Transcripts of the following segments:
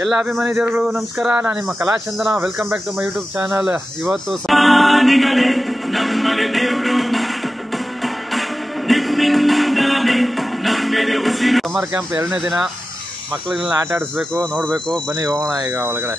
ಎಲ್ಲ ಅಭಿಮಾನಿ ದೇವರುಗಳು ನಮಸ್ಕಾರ. ನಾನು ನಿಮ್ಮ Kalachandana. Welcome back to my YouTube channel. ಇವತ್ತು ಸಮ್ಮರ್ ಕ್ಯಾಂಪ್ 2ನೇ ದಿನ. ಮಕ್ಕಳಿಗೆಲ್ಲ ಆಟ ಆಡಿಸ್ಬೇಕು, ನೋಡಬೇಕು. ಬನ್ನಿ ಹೋಗೋಣ ಈಗ ಒಳಗಡೆ.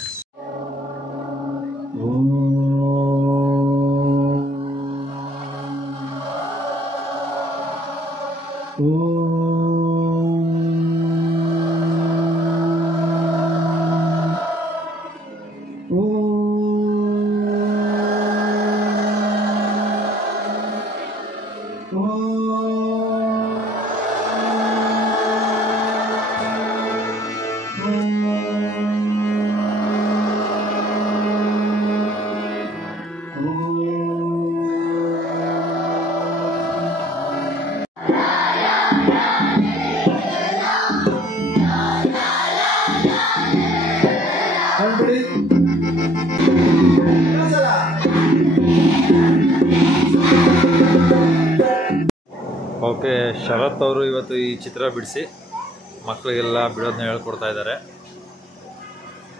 ಓಕೆ, ಶರತ್ ಅವರು ಇವತ್ತು ಈ ಚಿತ್ರ ಬಿಡಿಸಿ ಮಕ್ಕಳಿಗೆಲ್ಲ ಬಿಡೋದನ್ನ ಹೇಳ್ಕೊಡ್ತಾ ಇದ್ದಾರೆ.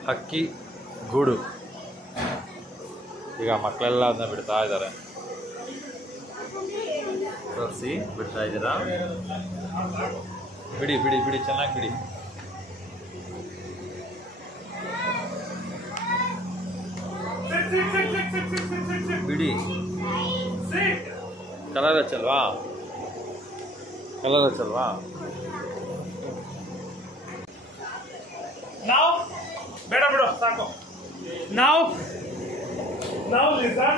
ಹಕ್ಕಿ ಗೂಡು. ಈಗ ಮಕ್ಕಳೆಲ್ಲ ಅದನ್ನ ಬಿಡ್ತಾ ಇದ್ದಾರೆ. ತೋರಿಸಿ, ಬಿಡ್ತಾ ಇದ್ದೀರಾ? ಬಿಡಿ ಬಿಡಿ ಬಿಡಿ, ಚೆನ್ನಾಗಿ ಬಿಡಿ. ಬಿಡಿ. ಕಲರ್ ಹಚ್ಚಲ್ವಾ? ಕಲರ್ ಹಚ್ಚಲ್ವಾ? ಬೇಡ ಬಿಡು, ಸಾಕು. Now listen.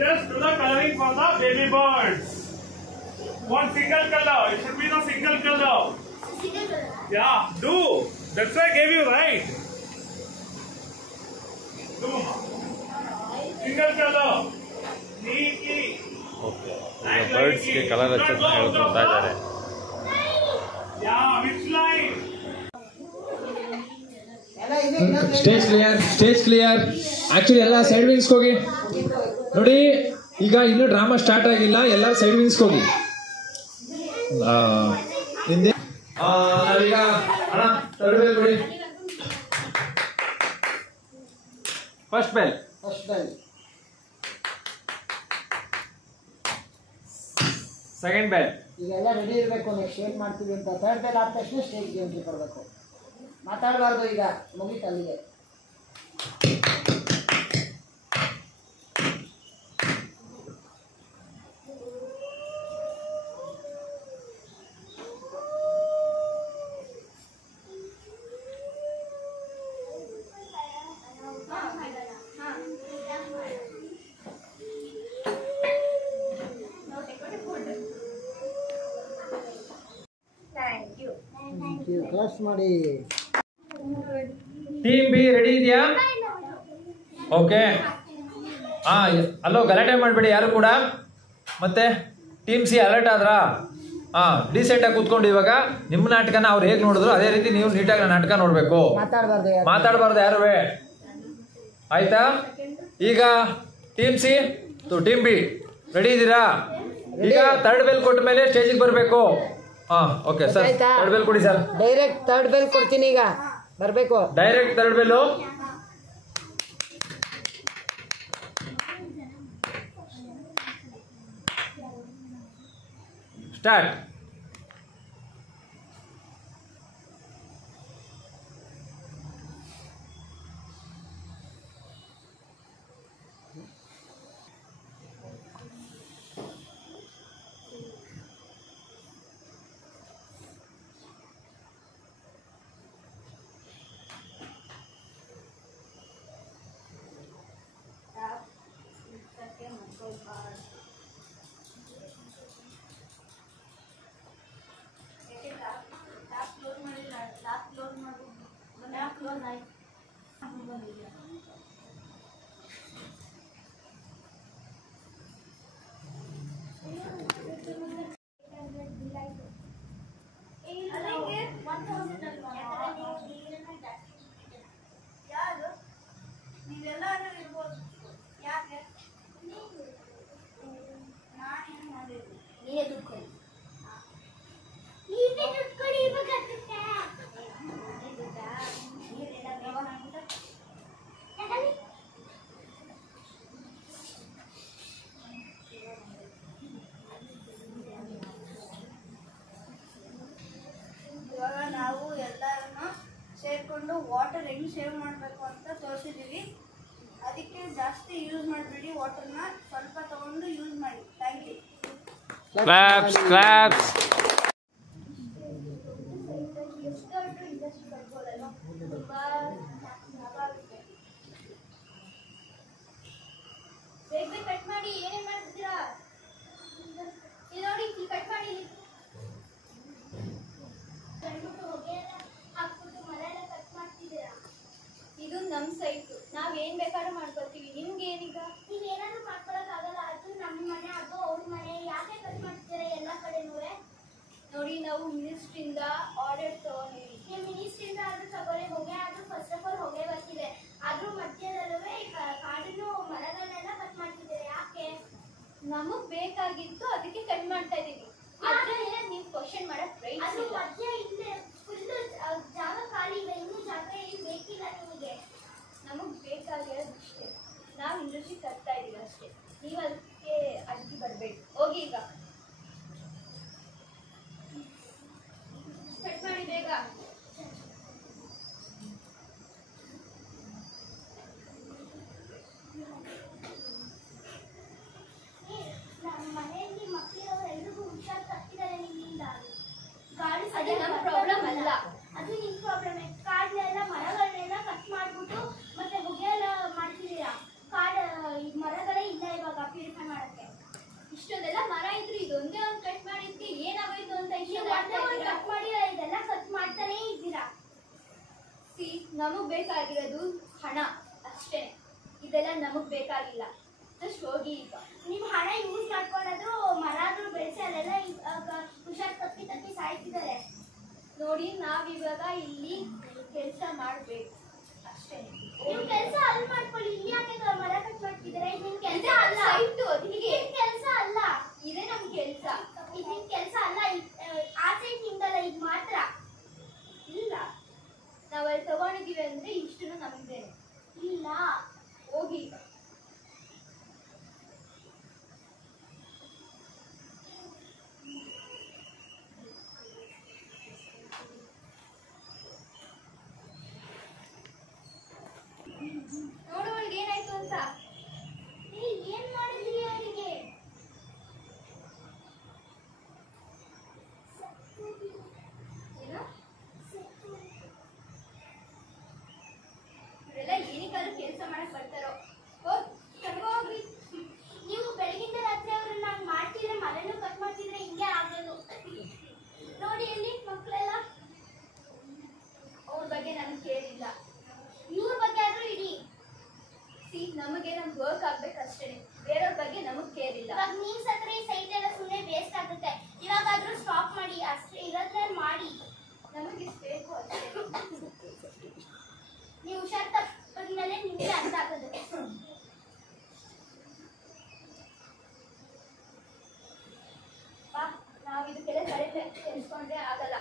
Just do the coloring for the baby birds. One single color. It should be the single color. Yeah, do. That's why I gave you, right? Do. Single color. Neatly. Okay, ಈಗ ಬರ್ಡ್ಸ್ಗೆ colour ಹಚ್ಚೋದನ್ನ ಹೇಳ್ಕೊಡ್ತಾ ಇದ್ದಾರೆ. Yeah, which line? Stage clear. Actually ಎಲ್ಲ side wings ಹೋಗಿ ನೋಡಿ. ಈಗ ಇನ್ನೂ drama start ಆಗಿಲ್ಲ. ಎಲ್ಲ ಸೈಡ್ ವಿಂಗ್ಸ್ ಹೋಗಿ. ಹಿಂದೆ ನಾವೀಗ ಅಣ್ಣ ಥರ್ಡ್ ಬೆಲ್ ಬಿಡಿ. First bell. Second bell. ಈಗೆಲ್ಲ ರೆಡಿ ಇರಬೇಕು. ನೆಕ್ಸ್ಟ್ ಏನ್ ಮಾಡ್ತೀವಿ ಅಂತ. ಥರ್ಡ್ ಬೆಲ್ ಆದ ತಕ್ಷಣ ಸ್ಟೇಜ್ಗೆ ಎಂಟ್ರಿ ಕೊಡಬೇಕು. ಮಾತಾಡಬಾರ್ದು. ಈಗ ಮುಗೀತು ಅಲ್ಲಿಗೆ. ಕ್ಲಾಸ್ ಮಾಡಿ. ಟೀಮ್ ಬಿ ರೆಡಿ ಇದೆಯಾ? ಓಕೆ. ಅಲ್ಲೋ ಗಲಾಟೆ ಮಾಡಬೇಡಿ ಯಾರು ಕೂಡ. ಮತ್ತೆ ಟೀಮ್ ಸಿ ಅಲರ್ಟ್ ಆದ್ರಾ? ಡೀಸೆಂಟಾಗಿ ಕೂತ್ಕೊಂಡು ಇವಾಗ ನಿಮ್ಮ ನಾಟಕನ ಅವ್ರು ಹೇಗೆ ನೋಡಿದ್ರು ಅದೇ ರೀತಿ ನೀವು ನೀಟಾಗಿ ನಾಟಕ ನೋಡಬೇಕು. ಮಾತಾಡಬಾರ್ದು ಯಾರು. ಆಯ್ತಾ? ಈಗ team C team be ready ಇದ್ದೀರಾ? ಈಗ ಥರ್ಡ್ ಬೆಲ್ ಕೊಟ್ಟ ಮೇಲೆ ಸ್ಟೇಜಿಗೆ ಬರಬೇಕು. ಓಕೆ ಸರ್, ಥರ್ಡ್ ಬೆಲ್ ಕೊಡಿ ಸರ್. ಡೈರೆಕ್ಟ್ ಥರ್ಡ್ ಬೆಲ್ ಕೊಡ್ತೀನಿ. ಈಗ ಬರಬೇಕು. Direct third bell. ಸ್ಟಾರ್ಟ್. ತಗೊಂಡು ವಾಟರ್ ಹೆಂಗ್ ಸೇವ್ ಮಾಡಬೇಕು ಅಂತ ತೋರಿಸಿದ್ದೀವಿ. ಅದಕ್ಕೆ ಜಾಸ್ತಿ ಯೂಸ್ ಮಾಡಬೇಡಿ, ವಾಟರ್ನ ಸ್ವಲ್ಪ ತಗೊಂಡು ಯೂಸ್ ಮಾಡಿ. Thank you. Claps claps. ಬೇಗ ಕಟ್ ಮಾಡಿ. ಏನೇನ್ ಮಾಡ್ತಿದ್ದೀರಾ? ಇಲ್ಲಿ ನೋಡಿ, ಇಲ್ಲಿ ಕಟ್ ಮಾಡಿ. ಹಾಕ್ಬಿಟ್ಟು ಮರ ಎಲ್ಲ ಕಟ್ ಮಾಡ್ತಿದ್ದೀರಾ. ಇದು ನಮ್ ಸೈಟ್, ನಾವ್ ಏನ್ ಬೇಕಾದ್ರೂ ಮಾಡ್ಕೊತೀವಿ. ನಿಮ್ಗೆ ಏನೀಗ? ನೀವ್ ಏನಾದ್ರೂ ಮಾಡ್ಕೊಳಕ್ ಆಗಲ್ಲ. ಅದು ನಮ್ಮ ಮನೆ, ಅದು ಅವ್ರ ಮನೆ. ಯಾಕೆ ಕಟ್ ಮಾಡ್ತೀರಾ ಎಲ್ಲ ಕಡೆನೂ? ನೋಡಿ, ನಾವು ಮಿನಿಸ್ಟ್ರಿಂದ ಆರ್ಡರ್ ತಗೊಂಡಿವಿ. ನೀವು ಮಿನಿಸ್ಟ್ರಿಂದ ಆದ್ರೂ ತಗೊಳ್ಳಿ. ಹೊಗೆ ಆದ್ರೂ ಫಸ್ಟ್ ಆಫ್ ಆಲ್ ಹೊಗೆ ಬರ್ತಿದೆ. ಆದ್ರೂ ಮಧ್ಯದಲ್ಲೂ ಕಾಡನ್ನು ಮರಗಳನ್ನೆಲ್ಲ ಕಟ್ ಮಾಡ್ತಿದ್ದಾರೆ. ಯಾಕೆ? ನಮಗ್ ಬೇಕಾಗಿತ್ತು, ಅದಕ್ಕೆ ಕಟ್ ಮಾಡ್ತಾ ಇದೀವಿ. ಆದ್ರೆ ನೀವು ಕ್ವಶನ್ ಮಾಡಕ್ ರೈಟ್ ಇಲ್ಲ. ಮಧ್ಯ ಇಲ್ಲೇ ಫುಲ್ ಜಾಗ ಖಾಲಿ ಇದೆ, ಇನ್ನೂ ಜಾಗ ಏನು ಬೇಕಿಲ್ಲ ನಿಮಗೆ. ನಮಗ್ ಬೇಕಾಗಿರೋದು ಇಷ್ಟೇ. ನಾವು ಇಂಡಸ್ಟ್ರಿ ಕಟ್ತಾ ಇದೀವಿ ಅಷ್ಟೇ. ನೀವು ಅದಕ್ಕೆ ಅಡ್ಡಿ ಬರ್ಬೇಕು. ಹೋಗಿ ಈಗ ಕಟ್ ಮಾಡಿ ಬೇಗ. ನಮ್ಮ ಮನೆಯಲ್ಲಿ ಮಕ್ಕಳೆಲ್ಲರಿಗೂ ಹುಷಾರ್ ತಪ್ಪಿದ್ದಾರೆ ನಿಮ್ಮಿಂದ. ಅದು ನಮ್ಮ ಪ್ರಾಬ್ಲಮ್ ಅಲ್ಲ, ಅದು ನಿಮ್ ಪ್ರಾಬ್ಲಮ್. ಕಾಡನ್ನೆಲ್ಲ ಮರಗಳನ್ನೆಲ್ಲ ಕಟ್ ಮಾಡ್ಬಿಟ್ಟು ಮತ್ತೆ ಹೊಗೆ ಎಲ್ಲ ಮಾಡ್ತಿದ್ದೀರಾ. ಮರಗಳೇ ಇಲ್ಲ ಇವಾಗ ಪ್ಯೂರಿಫೈ ಮಾಡಕ್ಕೆ. ಇಷ್ಟೊಂದೆಲ್ಲ ಮರ ಇದ್ರು ಇದೊಂದೇ ಒಂದು ಕಟ್ ಮಾಡಿದ್ಕೆ ಏನಾಗೋಯ್ತು ಅಂತ ಕಟ್ ಮಾಡಿ ಇದೆಲ್ಲ ಕಟ್ ಮಾಡ್ತಾನೆ ಇದ್ದೀರಾ. ನಮಗ್ ಬೇಕಾಗಿರೋದು ಹಣ ಅಷ್ಟೇ. ಇದೆಲ್ಲ ನಮಗ್ ಬೇಕಾಗಿಲ್ಲ. ಜಸ್ಟ್ ಹೋಗಿ ಈಗ. ನಿಮ್ ಹಣ ಯೂಸ್ ಮಾಡ್ಕೊಳ್ಳೋದು ಮರಾದ್ರೂ ಬೆಳೆಸಿ ಅಲ್ಲೆಲ್ಲ ಹುಷಾರ್ ತಪ್ಪಿ ಸಾಯ್ತಿದ್ದಾರೆ. ನೋಡಿ, ನಾವಿವಾಗ ಇಲ್ಲಿ ಕೆಲಸ ಮಾಡ್ಬೇಕು ಅಷ್ಟೇ. ನಿಮ್ ಕೆಲಸ ಅಲ್ಲಿ ಮಾಡ್ಕೊಳ್ಳಿ. ಇಲ್ಲಿ ಯಾಕೆ ಮರ ಕಟ್ ಮಾಡ್ತಿದ್ದಾರೆ? ನಿಮ್ ಕೆಲಸ ಅಲ್ಲ. ಕೆಲಸ ಅಲ್ಲ, ಇದೇ ನಮ್ ಕೆಲಸ. ಇದು ನಿಮ್ ಕೆಲಸ ಅಲ್ಲ. ಆ ಸೈಡ್ ನಿಮ್ದಲ್ಲ, ಇದು ಮಾತ್ರ ಇಲ್ಲ. ನಾವಲ್ಲಿ ತಗೊಂಡಿದೀವಿ ಅಂದ್ರೆ ಇಷ್ಟು ನಮ್ದೇನೆ ಇಲ್ಲ. ಹೋಗಿ ಈಗ. ನೋಡು ಅವಳಿಗೆ ಏನಾಯ್ತು ಅಂತ. ಏನ್ ಮಾಡಿದ್ರಿ ಅವರಿಗೆ? ಏನು? ಇವರೆಲ್ಲ ಏನಕ್ಕಾದ್ರೂ ಕೆಲಸ ಮಾಡಕ್ ಬರ್ತಾರೋ? ಹೋಗ್ರಿ. ನೀವು ಬೆಳಗಿಂದ ರಾತ್ರಿ ಅವ್ರನ್ನ ಹಂಗ್ ಮಾಡ್ತಿದ್ರೆ, ಮರನೂ ಕಟ್ ಮಾಡ್ತಿದ್ರೆ ಹಿಂಗೆ ಆಗೋದು. ನೋಡಿ ಇಲ್ಲಿ ಮಕ್ಕಳೆಲ್ಲ. ಅವ್ರ ಬಗ್ಗೆ ನನ್ಗೆ ಕೇಳಿಲ್ಲ. ಇವ್ರ ಬಗ್ಗೆ ಆದ್ರೂ ಇಡಿ. ನಮಗೆ ನಮ್ ವರ್ಕ್ ಆಗ್ಬೇಕಷ್ಟೇ. ಬೇರೆಯವ್ರ ಬಗ್ಗೆ ನಮಗ್ ಕೇರ್ ಇಲ್ಲ. ಇವಾಗ ನೀವ್ ಸತ್ರ ಈ ಸೈಟ್ ಎಲ್ಲ ಸುಮ್ಮನೆ ವೇಸ್ಟ್ ಆಗುತ್ತೆ. ಇವಾಗಾದ್ರೂ ಸ್ಟಾಪ್ ಮಾಡಿ. ಅಷ್ಟೇ ಇರೋದ್ರಲ್ಲಿ ಮಾಡಿ. ನಮಗೆ ಇಷ್ಟ ಬೇಕು ಅಷ್ಟೇ. ನೀವು ಹುಷಾರ್ ತಪ್ಪಿದ್ಮೇಲೆ ನಿಮ್ಗೆ ಅರ್ಥ ಆಗೋದು. ನಾವ್ ಇದಕ್ಕೆಲ್ಲ ಕರೆ ತೆಗೆಸ್ಕೊಂಡ್ರೆ ಆಗಲ್ಲ.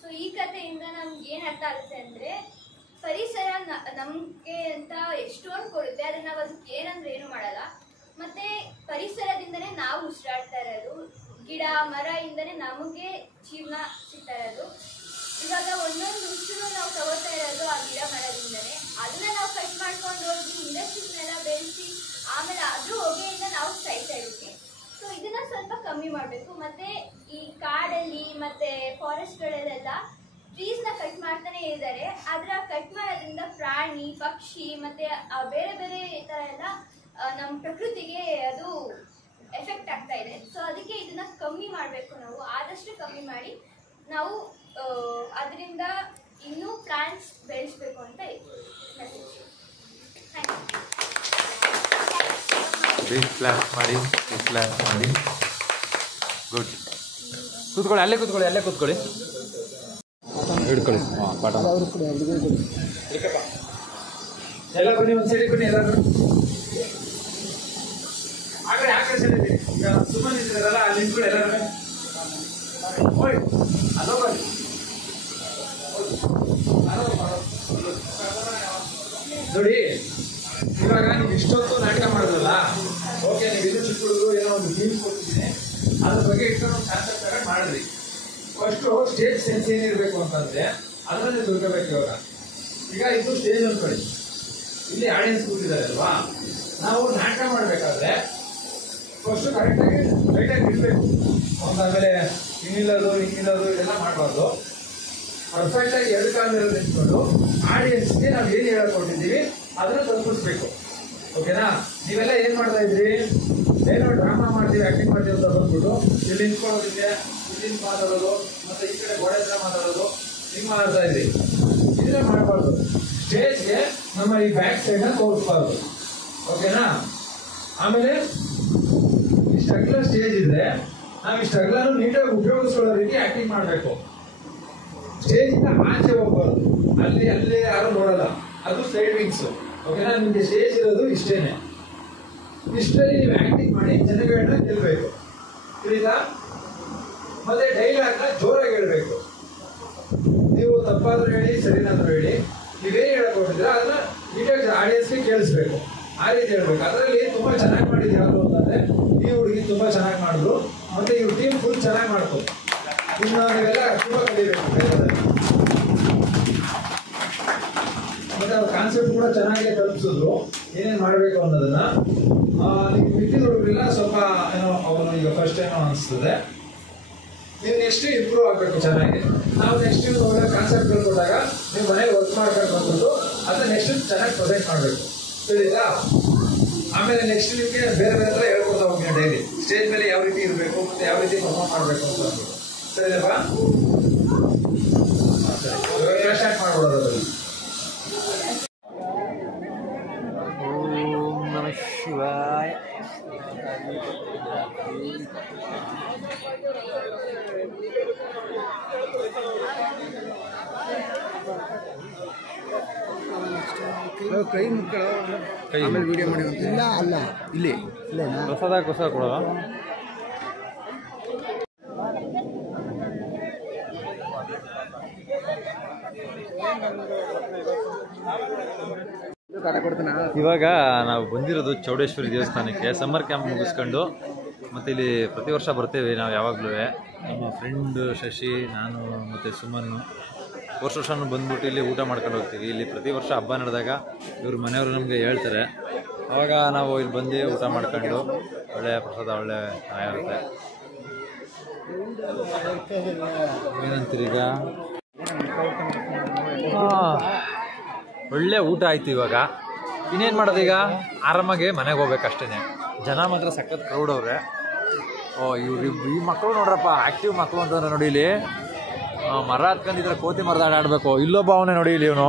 ಸೊ ಈ ಕಥೆಯಿಂದ ನಮ್ಗೆ ಏನ್ ಅರ್ಥ ಆಗುತ್ತೆ ಅಂದ್ರೆ, ಪರಿಸರ ನಮ್ಗೆ ಅಂತ ಎಷ್ಟೊಂದು ಕೊಡುತ್ತೆ. ಆದ್ರೆ ನಾವು ಅದಕ್ಕೆ ಏನಂದ್ರೆ ಏನು ಮಾಡಲ್ಲ. ಮತ್ತೆ ಪರಿಸರದಿಂದನೇ ನಾವು ಉಸಿರಾಡ್ತಾ ಇರೋದು. ಗಿಡ ಮರ ಇಂದನೇ ನಮಗೆ ಜೀವನ ಸಿಗ್ತಾ ಇರೋದು. ಇವಾಗ ಒಂದೊಂದು ಉಸಿರು ನಾವು ತಗೋತಾ ಇರೋದು ಆ ಗಿಡ ಮರದಿಂದನೇ. ಅದನ್ನ ನಾವು ಕಟ್ ಮಾಡ್ಕೊಂಡು ಹೋಗಿ ಇಂಡಸ್ಟ್ರೀಸ್ನೆಲ್ಲ ಬೆಳೆಸಿ ಆಮೇಲೆ ಅದ್ರ ಹೊಗೆಯಿಂದ ನಾವು ಸಾಯ್ತಾ ಇರ್ತೀವಿ. ಸೊ ಇದನ್ನ ಸ್ವಲ್ಪ ಕಮ್ಮಿ ಮಾಡಬೇಕು. ಮತ್ತೆ ಈ ಕಾಡಲ್ಲಿ ಮತ್ತೆ ಫಾರೆಸ್ಟ್ಗಳಲ್ಲೆಲ್ಲ ಟ್ರೀಸ್ನ ಕಟ್ ಮಾಡ್ತಾನೆ ಇದ್ದಾರೆ. ಆದ್ರೆ ಕಟ್ ಮಾಡೋದ್ರಿಂದ ಪ್ರಾಣಿ ಪಕ್ಷಿ ಮತ್ತೆ ಬೇರೆ ಬೇರೆ ತರ ಎಲ್ಲ ನಮ್ಮ ಪ್ರಕೃತಿಗೆ ಅದು ಎಫೆಕ್ಟ್ ಆಗ್ತಾ ಇದೆ. ಸೊ ಅದಕ್ಕೆ ಇದನ್ನ ಕಮ್ಮಿ ಮಾಡಬೇಕು, ನಾವು ಆದಷ್ಟು ಕಮ್ಮಿ ಮಾಡಿ ನಾವು ಅದರಿಂದ ಇನ್ನೂ ಪ್ಲಾಂಟ್ಸ್ ಬೆಳೆಸಬೇಕು ಅಂತ ಮಾಡಿ ಗುಡ್. ಕೂತ್ಕೊಳ್ಳಿ, ಅಲ್ಲೇ ಕೂತ್ಕೊಳ್ಳಿ ಹಿಡ್ಕೊಳ್ಳಿ. ಹಾಂ, ಪಾಠ ಎಲ್ಲ ಬನ್ನಿ, ಒಂದು ಸೈಡ್ ಬನ್ನಿ ಎಲ್ಲರೂ. ಆಗಲೇ ಆ ಕಡೆ ಸೈಡ್ ಇದೆ. ಈಗ ಸುಮ್ಮನೆ ಇದ್ದಾರಲ್ಲ ಅಲ್ಲಿ ನಿಂತ್ಕೊಳ್ಳಿ ಎಲ್ಲರೂ. ಓಯ್ ಅದೋ ಬನ್ನಿ. ನೋಡಿ, ಇವಾಗ ನೀವು ಇಷ್ಟೊತ್ತು ನಾಟಕ ಮಾಡಿದ್ರಲ್ಲ, ಓಕೆ, ನೀವು ಇದು ಚಿಕ್ಕ ಹುಡುಗರು ಏನೋ ಒಂದು ಥೀಮ್ ಕೊಟ್ಟಿದ್ದೀನಿ, ಅದ್ರ ಬಗ್ಗೆ ಇಟ್ಕೊಂಡು ಒಂದು ಕಾನ್ಸೆಪ್ಟ್ ತಗೊಂಡು ಮಾಡಿದ್ರಿ. ಫಸ್ಟು ಸ್ಟೇಜ್ ಸೆನ್ಸ್ ಏನಿರಬೇಕು ಅಂತಂದ್ರೆ ಅದನ್ನೇ ತಿಳ್ಕೋಬೇಕು. ಈಗ ಇದು ಸ್ಟೇಜ್ ಅನ್ಕೊಳ್ಳಿ, ಇಲ್ಲಿ ಆಡಿಯನ್ಸ್ ಕೂತಿದ್ದಾರೆ ಅಲ್ವಾ. ನಾವು ನಾಟಕ ಮಾಡಬೇಕಾದ್ರೆ ಫಸ್ಟ್ ಕರೆಕ್ಟಾಗಿ ಇಡಬೇಕು. ಒಂದಾದ್ಮೇಲೆ ಹಿಂಗಿಲ್ಲೋದು ಇದೆಲ್ಲ ಮಾಡಬಾರ್ದು. ಪರ್ಫೆಕ್ಟಾಗಿ ಎರಡು ಕಾಲದಲ್ಲಿ ನಿಂತ್ಕೊಂಡು ಆಡಿಯನ್ಸ್ಗೆ ನಾವು ಏನು ಹೇಳ್ಕೊಟ್ಟಿದ್ದೀವಿ ಅದನ್ನು ತಲುಪಿಸ್ಬೇಕು. ಓಕೆನಾ? ನೀವೆಲ್ಲ ಏನು ಮಾಡ್ತಾ ಇದ್ರಿ, ಏನೋ ಡ್ರಾಮಾ ಮಾಡ್ತೀವಿ, ಆಕ್ಟಿಂಗ್ ಮಾಡ್ತೀವಿ ಅಂತ ಬಂದ್ಬಿಟ್ಟು ಇಲ್ಲಿ ನಿಂತ್ಕೊಳ್ಳೋದಿಕ್ಕೆ ಇಲ್ಲಿಂದ ಮಾತಾಡೋದು, ಮತ್ತೆ ಈ ಕಡೆ ಗೋಡೆ ಹತ್ರ ಮಾತಾಡೋದು, ಹಿಂಗೆ ಮಾಡ್ತಾ ಇದ್ರಿ. ಇದನ್ನ ಮಾಡಬಾರ್ದು. ಸ್ಟೇಜ್ಗೆ ನಮ್ಮ ಈ ಬ್ಯಾಕ್ ಸೈಡ್ನ ತೋರಿಸ್ಬಾರ್ದು. ಓಕೆನಾ? ಆಮೇಲೆ ಇಷ್ಟೆಲ್ಲ ಸ್ಟೇಜ್ ಇದ್ರೆ ನಾವು ಇಷ್ಟೆಲ್ಲನೂ ನೀಟಾಗಿ ಉಪಯೋಗಿಸ್ಕೊಳ್ಳೋ ರೀತಿ ಆಕ್ಟಿಂಗ್ ಮಾಡಬೇಕು. ಸ್ಟೇಜಿಂದ ಆಚೆ ಹೋಗ್ಬಾರ್ದು, ಅಲ್ಲೇ ಯಾರು ನೋಡಲ್ಲ, ಅದು ಸೈಡ್ ವಿಂಗ್ಸ್. ಓಕೆನಾ? ನಿಮಗೆ ಸ್ಟೇಜ್ ಇರೋದು ಇಷ್ಟೇನೆ. ಇಷ್ಟರಲ್ಲಿ ನೀವು ಆಕ್ಟಿಂಗ್ ಮಾಡಿ ಜನಗಳನ್ನ ಗೆಲ್ಲಬೇಕು, ತಿಳಿತಾ? ಮತ್ತೆ ಡೈಲಾಗ್ನ ಜೋರಾಗಿ ಹೇಳ್ಬೇಕು. ನೀವು ತಪ್ಪಾದ್ರೂ ಹೇಳಿ, ಸರಿನಾದ್ರೂ ಹೇಳಿ, ನೀವೇನು ಹೇಳಕ್ ಹೊರಟಿದ್ರೆ ಅದನ್ನ ನೀಟಾಗಿ ಆಡಿಯನ್ಸ್ಗೆ ಕೇಳಿಸ್ಬೇಕು. ಆ ರೀತಿ ಹೇಳ್ಬೇಕು. ಅದರಲ್ಲಿ ತುಂಬಾ ಚೆನ್ನಾಗಿ ಮಾಡಿದ್ದು ಯಾವುದು ಅಂತಂದ್ರೆ ಈ ಹುಡುಗಿ ತುಂಬಾ ಚೆನ್ನಾಗಿ ಮಾಡಿದ್ರು, ಮತ್ತೆ ಇವ್ರ ಟೀಮ್ ಫುಲ್ ಚೆನ್ನಾಗಿ ಮಾಡ್ತು. ಇನ್ನು ನೀವೆಲ್ಲ ತುಂಬಾ ಕಲಿಬೇಕು. ಮತ್ತೆ ಅವ್ರ ಕಾನ್ಸೆಪ್ಟ್ ಕೂಡ ಚೆನ್ನಾಗಿ ತಲುಪಿಸಿದ್ರು, ಏನೇನು ಮಾಡಬೇಕು ಅನ್ನೋದನ್ನ. ನೀವು ಮಿಕ್ಕಿದ ಹುಡುಗರಿಲ್ಲ, ಸ್ವಲ್ಪ ಏನೋ ಅವರು ಈಗ ಫಸ್ಟ್ ಏನೋ ಅನಿಸ್ತದೆ. ನೀವು ನೆಕ್ಸ್ಟ್ ಇಂಪ್ರೂವ್ ಆಗಬೇಕು ಚೆನ್ನಾಗಿ. ನಾವು ನೆಕ್ಸ್ಟ್ ಒಳ್ಳೆ ಕಾನ್ಸೆಪ್ಟ್ಗಳು ಕೊಟ್ಟಾಗ ನೀವು ಮನೇಲಿ ವರ್ಕ್ ಮಾಡ್ಕೊಂಡು ಬಂದ್ಬಿಟ್ಟು ಅದನ್ನ ನೆಕ್ಸ್ಟ್ ಚೆನ್ನಾಗಿ ಪ್ರೆಸೆಂಟ್ ಮಾಡಬೇಕು, ತಿಳಿತಾ? ಆಮೇಲೆ ನೆಕ್ಸ್ಟ್ ನಿಮಗೆ ಬೇರೆ ಹತ್ರ ಹೇಳ್ಕೊಡ್ತಾ ಹೋಗಿ ಡೈಲಿ ಸ್ಟೇಜ್ ಮೇಲೆ ಯಾವ ರೀತಿ ಇರಬೇಕು, ಮತ್ತೆ ಯಾವ ರೀತಿ ಪರ್ಫಾರ್ಮ್ ಮಾಡಬೇಕು ಅಂತ ಅಂದ್ಬಿಟ್ಟು. ಸರಿದಪ್ಪ? ಸರಿ, ಸ್ಟಾರ್ಟ್ ಮಾಡ್ಬಿಡೋದು ಅದರಲ್ಲಿ. ಓಂ ನಮಃ ಶಿವಾಯ. ಕೈ ಮುಟ್ಕೊಳ್ಳೋ, ಕೈ ಆಮೇಲೆ ವಿಡಿಯೋ ಮಾಡಿ. ಇಲ್ಲ ಅಲ್ಲ, ಇಲ್ಲಿ ಹೊಸದಾಗಿ ಕೊಡೋದು. ಇವಾಗ ನಾವು ಬಂದಿರೋದು ಚೌಡೇಶ್ವರಿ ದೇವಸ್ಥಾನಕ್ಕೆ ಸಮ್ಮರ್ ಕ್ಯಾಂಪ್ ಮುಗಿಸ್ಕೊಂಡು. ಮತ್ತು ಇಲ್ಲಿ ಪ್ರತಿ ವರ್ಷ ಬರ್ತೇವೆ ನಾವು ಯಾವಾಗಲೂ. ನಮ್ಮ ಫ್ರೆಂಡ್ ಶಶಿ, ನಾನು ಮತ್ತು ಸುಮನ್ ವರ್ಷನೂ ಬಂದ್ಬಿಟ್ಟು ಇಲ್ಲಿ ಊಟ ಮಾಡ್ಕೊಂಡು ಹೋಗ್ತೀವಿ. ಇಲ್ಲಿ ಪ್ರತಿ ವರ್ಷ ಹಬ್ಬ ನಡೆದಾಗ ಇವ್ರ ಮನೆಯವರು ನಮಗೆ ಹೇಳ್ತಾರೆ, ಆವಾಗ ನಾವು ಇಲ್ಲಿ ಬಂದು ಊಟ ಮಾಡ್ಕೊಂಡು ಒಳ್ಳೆಯ ಪ್ರಸಾದ ಒಳ್ಳೆ ಚೆನ್ನಾಗಿರುತ್ತೆ. ಏನಂತೀರೀಗ? ಒಳ್ಳೆ ಊಟ ಆಯ್ತು. ಇವಾಗ ಇನ್ನೇನು ಮಾಡೋದು? ಈಗ ಆರಾಮಾಗಿ ಮನೆಗೆ ಹೋಗ್ಬೇಕಷ್ಟೇ. ಜನ ಮಾತ್ರ ಸಖತ್ ಕ್ರೌಡ್ ಅವ್ರೆ. ಈ ಮಕ್ಕಳು ನೋಡ್ರಪ್ಪ, ಆಕ್ಟಿವ್ ಮಕ್ಕಳು ಅಂತಂದ್ರೆ ನೋಡಿ, ಇಲ್ಲಿ ಮರ ಹತ್ಕೊಂಡಿದ್ರೆ ಕೋತಿ ಮರದ ಆಡಾಡ್ಬೇಕು. ಇಲ್ಲೊಬ್ಬ ಅವನೇ ನೋಡಿ ಇಲ್ಲಿ ಇವನು.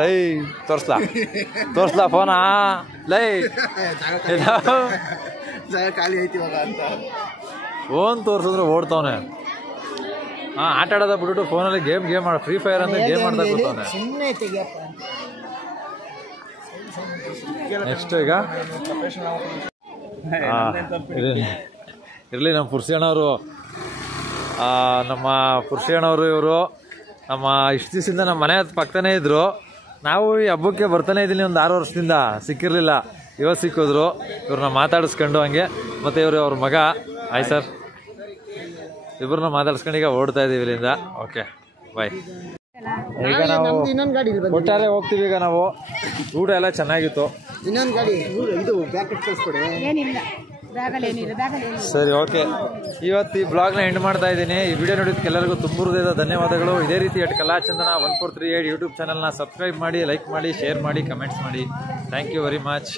ಲೈ ತೋರ್ಸ್ಲಾ ಫೋನಾ ಲೈ ಖಾಲಿ ಐತಿ ಇವಾಗ ಅಂತ ಫೋನ್ ತೋರ್ಸಿದ್ರೆ ಓಡ್ತವನೆ. ಆಟ ಆಡೋದ ಬಿಟ್ಬಿಟ್ಟು ಫೋನಲ್ಲಿ ಗೇಮ್ ಮಾಡ, ಫ್ರೀ ಫೈರ್ ಅಂತ ಗೇಮ್ ಮಾಡ್ತಾ ಕೂತವನೆ. ನೆಕ್ಸ್ಟ್ ಈಗ ಇರಲಿ ನಮ್ಮ ಪುರ್ಷಿಯಣ್ಣವರು, ಇವರು ನಮ್ಮ ಇಷ್ಟು ದಿವಸದಿಂದ ನಮ್ಮ ಮನೆ ಪಕ್ಕನೇ ಇದ್ರು. ನಾವು ಈ ಹಬ್ಬಕ್ಕೆ ಬರ್ತಾನೆ ಇದ್ದೀನಿ ಒಂದು 6 ವರ್ಷದಿಂದ, ಸಿಕ್ಕಿರಲಿಲ್ಲ. ಇವತ್ತು ಸಿಕ್ಕಿದ್ರು. ಇವ್ರನ್ನ ಮಾತಾಡಿಸ್ಕೊಂಡು ಹಂಗೆ, ಮತ್ತು ಅವ್ರ ಮಗ ಆಯ್ತು ಸರ್, ಇಬ್ಬರನ್ನ ಮಾತಾಡ್ಸ್ಕೊಂಡು ಈಗ ಓಡ್ತಾ ಇದ್ದೀವಿ ಇಲ್ಲಿಂದ. Okay bye. ಈಗ ನಾವು ಒಟ್ಟಾರೆ ಹೋಗ್ತೀವಿ. ಈಗ ನಾವು ಊಟ ಎಲ್ಲ ಚೆನ್ನಾಗಿತ್ತು. ಇನ್ನೊಂದು ಗಾಡಿ ಇದು ಬ್ಯಾಕೆಟ್ ಕಳಿಸ್ಕೊಡಿ. ಸರಿ, ಓಕೆ. ಇವತ್ತು ಈ ಬ್ಲಾಗ್ನ ಎಂಡ್ ಮಾಡ್ತಾ ಇದ್ದೀನಿ. ಈ ವಿಡಿಯೋ ನೋಡಿದ್ದಕ್ಕೆ ಎಲ್ಲರಿಗೂ ತುಂಬ ಹೃದಯದ ಧನ್ಯವಾದಗಳು. ಇದೇ ರೀತಿ ಕಲಾಚಂದನ 1438 ಯೂಟ್ಯೂಬ್ ಚಾನಲ್ನ ಸಬ್ಸ್ಕ್ರೈಬ್ ಮಾಡಿ, ಲೈಕ್ ಮಾಡಿ, ಶೇರ್ ಮಾಡಿ, ಕಮೆಂಟ್ಸ್ ಮಾಡಿ. Thank you very much.